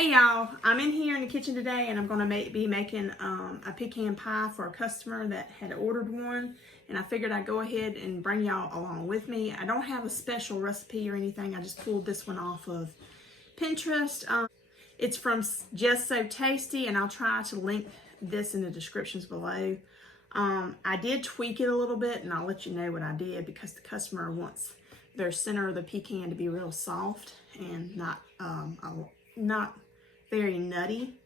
Hey y'all, I'm in here in the kitchen today and I'm going to be making a pecan pie for a customer that had ordered one, and I figured I'd go ahead and bring y'all along with me. I don't have a special recipe or anything. I just pulled this one off of Pinterest. It's from Just So Tasty, and I'll try to link this in the descriptions below. I did tweak it a little bit, and I'll let you know what I did because the customer wants their center of the pecan to be real soft and not very nutty.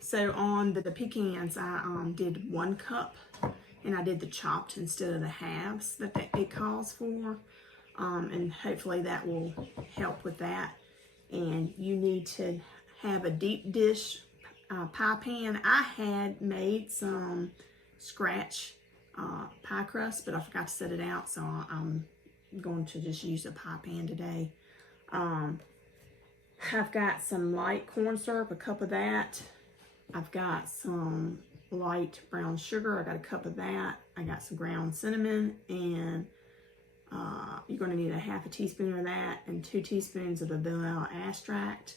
So on the pecans, I did 1 cup, and I did the chopped instead of the halves that it calls for, and hopefully that will help with that. And you need to have a deep dish pie pan. I had made some scratch pie crust, but I forgot to set it out, so I'm going to just use a pie pan today. I've got some light corn syrup, a cup of that. I've got some light brown sugar, I got a cup of that. I got some ground cinnamon, and you're going to need a half a teaspoon of that and 2 teaspoons of the vanilla extract.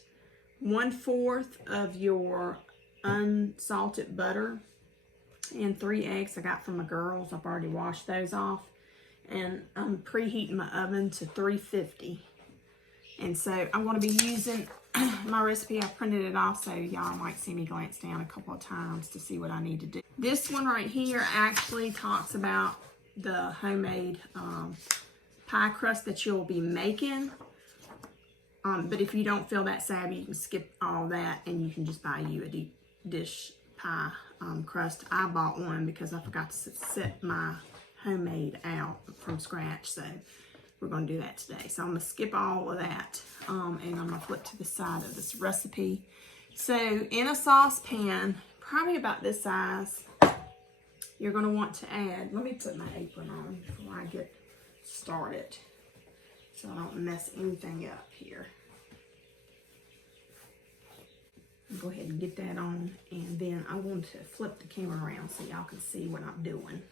1/4 of your unsalted butter, and 3 eggs I got from the girls. I've already washed those off, and I'm preheating my oven to 350. And so I'm going to be using my recipe. I printed it off, so y'all might see me glance down a couple of times to see what I need to do. This one right here actually talks about the homemade pie crust that you'll be making. But if you don't feel that savvy, you can skip all that and you can just buy you a deep dish pie crust. I bought one because I forgot to set my homemade out from scratch, so we're going to do that today. So I'm going to skip all of that, and I'm going to flip to the side of this recipe. So in a saucepan, probably about this size, you're going to want to add, let me put my apron on before I get started so I don't mess anything up here. Go ahead and get that on, and then I want to flip the camera around so y'all can see what I'm doing.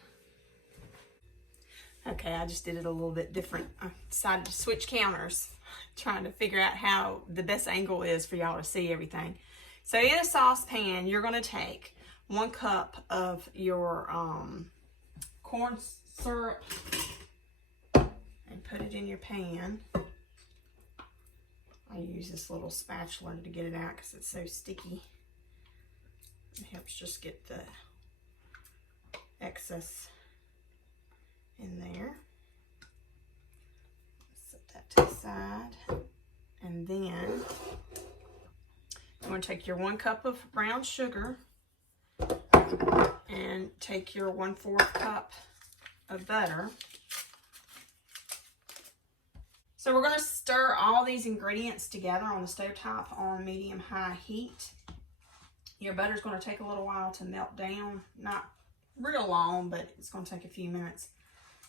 Okay, I just did it a little bit different. I decided to switch counters, trying to figure out how the best angle is for y'all to see everything. So in a saucepan, you're going to take 1 cup of your corn syrup and put it in your pan. I use this little spatula to get it out because it's so sticky. It helps just get the excess in there. Set that to the side. And then you're going to take your 1 cup of brown sugar and take your 1/4 cup of butter. So we're going to stir all these ingredients together on the stovetop on medium-high heat. Your butter's going to take a little while to melt down. Not real long, but it's going to take a few minutes.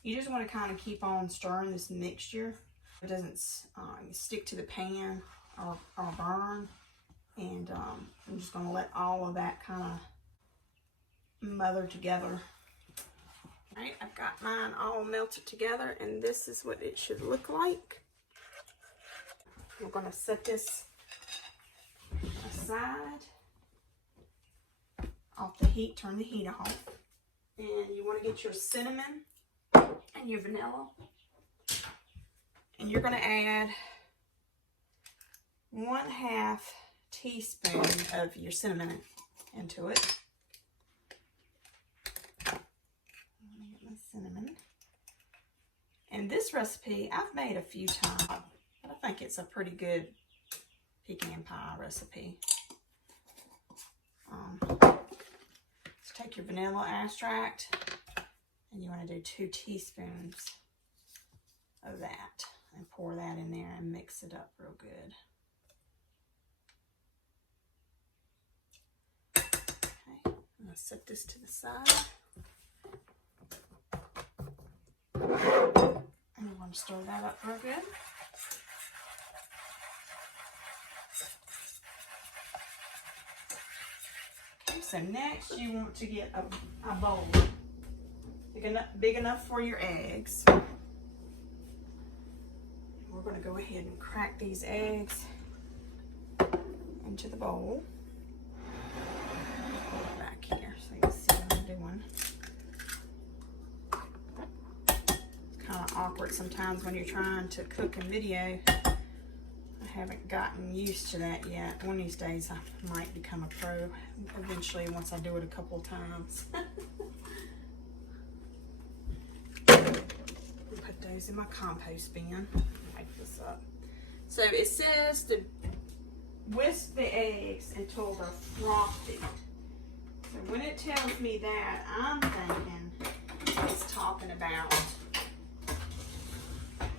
You just want to kind of keep on stirring this mixture. It doesn't stick to the pan or burn. And I'm just going to let all of that kind of mother together. All right, I've got mine all melted together, and this is what it should look like. We're going to set this aside off the heat. Turn the heat off. And you want to get your cinnamon and your vanilla, and you're going to add 1/2 teaspoon of your cinnamon into it. Let me get my cinnamon. And this recipe I've made a few times, but I think it's a pretty good pecan pie recipe. So take your vanilla extract, and you want to do 2 teaspoons of that and pour that in there and mix it up real good. Okay, I'm going to set this to the side. And I'm going to stir that up real good. Okay, so next you want to get a bowl. Big enough for your eggs. We're going to go ahead and crack these eggs and into the bowl. Pull it back here so you can see what I'm doing. It's kind of awkward sometimes when you're trying to cook in video. I haven't gotten used to that yet. One of these days I might become a pro eventually once I do it a couple of times. Put those in my compost bin. Make this up. So it says to whisk the eggs until they're frothy. So when it tells me that, I'm thinking it's talking about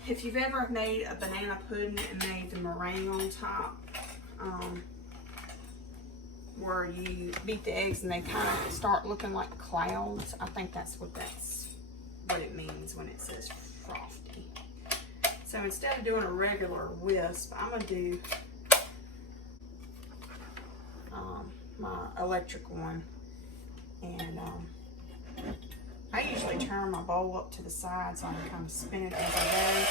if you've ever made a banana pudding and made the meringue on top, where you beat the eggs and they kind of start looking like clouds. I think that's what it means when it says frosty. So instead of doing a regular whisk, I'm gonna do my electric one, and I usually turn my bowl up to the side so I can kind of spin it as I go.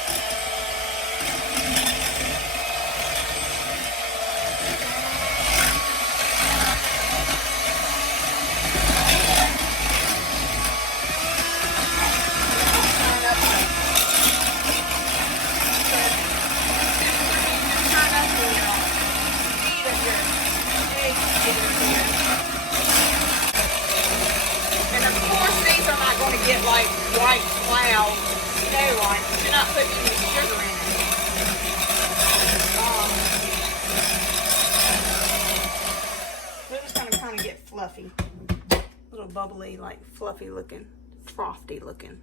Get like white clouds, snow-like, but you're not putting any sugar in it. They're just going to kind of get fluffy, a little bubbly, like fluffy looking, frothy looking.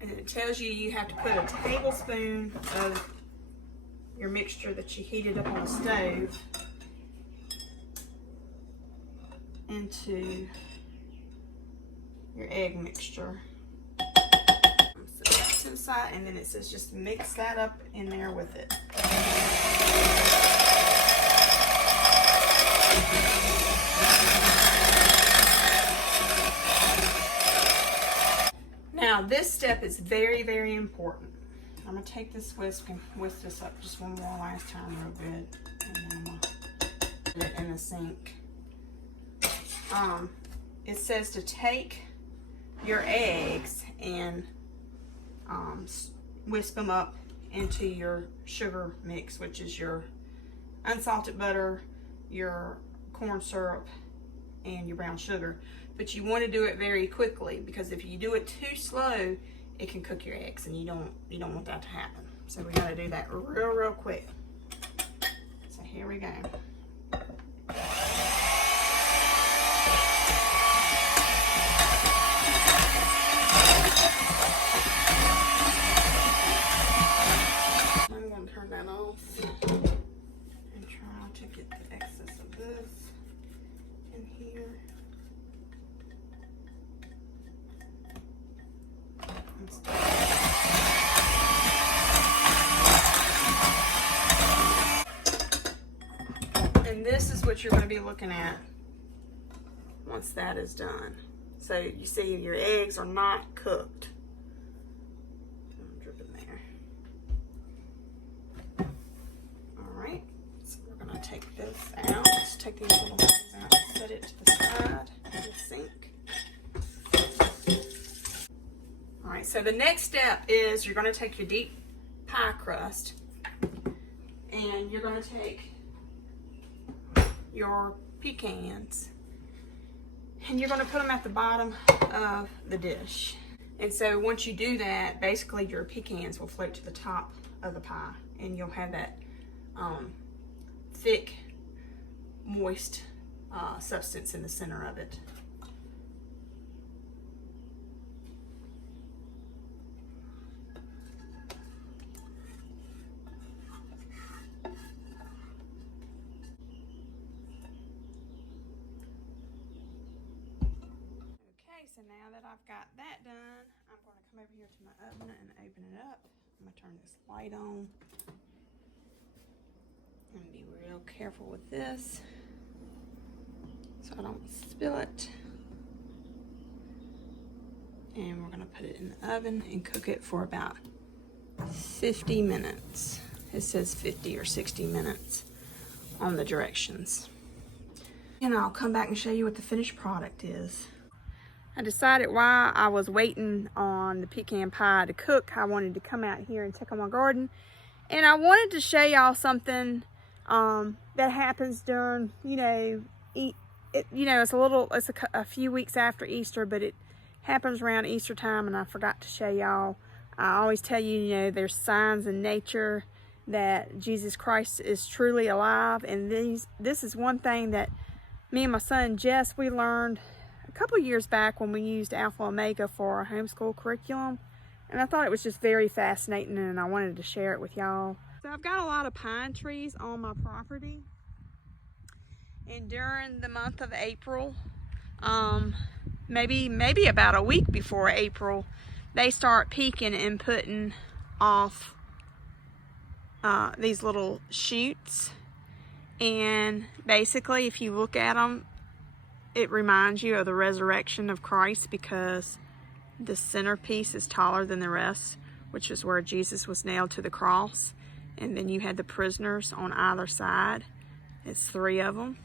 And it tells you have to put a tablespoon of your mixture that you heated up on the stove into your egg mixture. So that's inside, and then it says just mix that up in there with it. Now this step is very, very important. I'm gonna take this whisk and whisk this up just one more last time real good, and then I'm gonna put it in the sink. It says to take your eggs and whisk them up into your sugar mix, which is your unsalted butter, your corn syrup, and your brown sugar. But you want to do it very quickly, because if you do it too slow, it can cook your eggs, and you don't want that to happen. So we got to do that real quick. So here we go. Turn that off and try to get the excess of this in here. And this is what you're going to be looking at once that is done. So you see your eggs are not cooked. Take this out. Let's take these little ones out and set it to the side of the sink. All right, so the next step is you're going to take your deep pie crust and you're going to take your pecans and you're going to put them at the bottom of the dish. And so once you do that, basically your pecans will float to the top of the pie, and you'll have that thick, moist substance in the center of it. Okay, so now that I've got that done, I'm going to come over here to my oven and open it up. I'm going to turn this light on. I'm going to be real careful with this so I don't spill it. And we're going to put it in the oven and cook it for about 50 minutes. It says 50 or 60 minutes on the directions. And I'll come back and show you what the finished product is. I decided while I was waiting on the pecan pie to cook, I wanted to come out here and check on my garden. And I wanted to show y'all something that happens during, it's a few weeks after Easter, but it happens around Easter time, and I forgot to show y'all. I always tell you, there's signs in nature that Jesus Christ is truly alive, and this is one thing that me and my son Jess, we learned a couple years back when we used Alpha Omega for our homeschool curriculum, and I thought it was just very fascinating, and I wanted to share it with y'all. So I've got a lot of pine trees on my property, and during the month of April, maybe about a week before April, they start peaking and putting off these little shoots. And basically, if you look at them, it reminds you of the resurrection of Christ, because the centerpiece is taller than the rest, which is where Jesus was nailed to the cross. And then you had the prisoners on either side. It's 3 of them.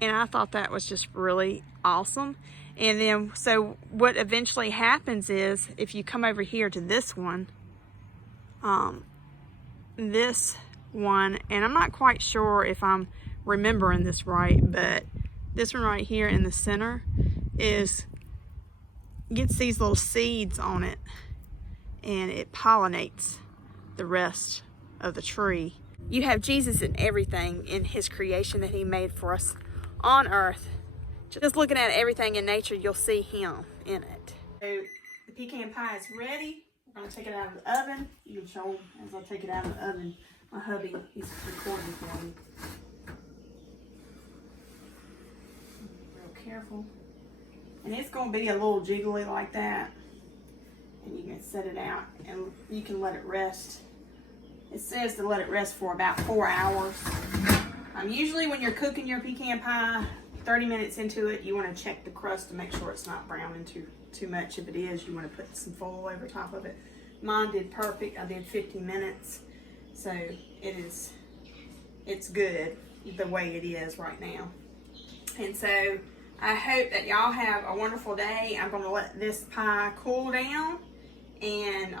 And I thought that was just really awesome. And then, so what eventually happens is, if you come over here to this one, and I'm not quite sure if I'm remembering this right, but this one right here in the center gets these little seeds on it, and it pollinates the rest of the tree. You have Jesus in everything in his creation that he made for us on earth. Just looking at everything in nature, you'll see him in it. So the pecan pie is ready. We're gonna take it out of the oven. You can show them as I take it out of the oven. My hubby, he's recording for me. Real careful. And it's gonna be a little jiggly like that. And you can set it out and you can let it rest. It says to let it rest for about 4 hours. Usually when you're cooking your pecan pie, 30 minutes into it, you want to check the crust to make sure it's not browning too much. If it is, you want to put some foil over top of it. Mine did perfect. I did 50 minutes. So it's good the way it is right now. And so I hope that y'all have a wonderful day. I'm going to let this pie cool down and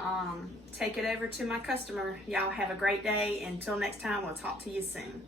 take it over to my customer. Y'all have a great day. Until next time, we'll talk to you soon.